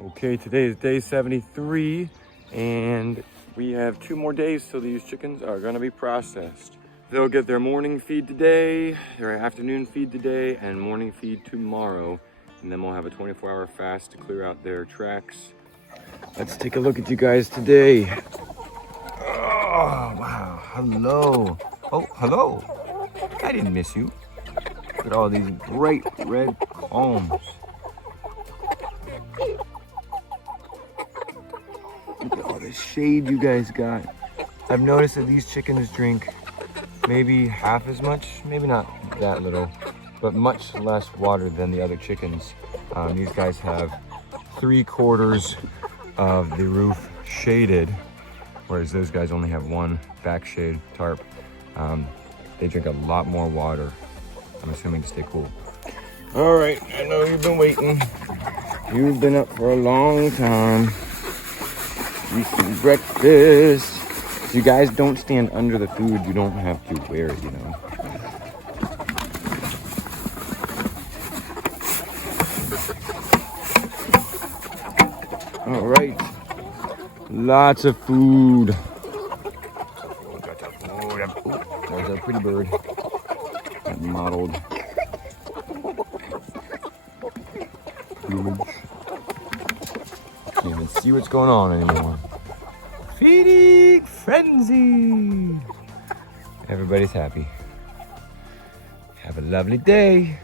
Okay, today is day 73, and we have 2 more days till these chickens are gonna be processed. They'll get their morning feed today, their afternoon feed today, and morning feed tomorrow. And then we'll have a 24-hour fast to clear out their tracks. Let's take a look at you guys today. Oh, wow, hello. Oh, hello. I didn't miss you. Look at all these bright red combs. Look at all the shade you guys got. I've noticed that these chickens drink maybe half as much, maybe not that little, but much less water than the other chickens. These guys have 3/4 of the roof shaded, whereas those guys only have one back shade tarp. They drink a lot more water, I'm assuming to stay cool. All right, I know you've been waiting. You've been up for a long time. Eat some breakfast. If you guys don't stand under the food, you don't have to wear it, you know. All right, lots of food. Oh, there's a pretty bird. That mottled plumage. Can't even see what's going on anymore. Feeding frenzy. Everybody's happy. Have a lovely day.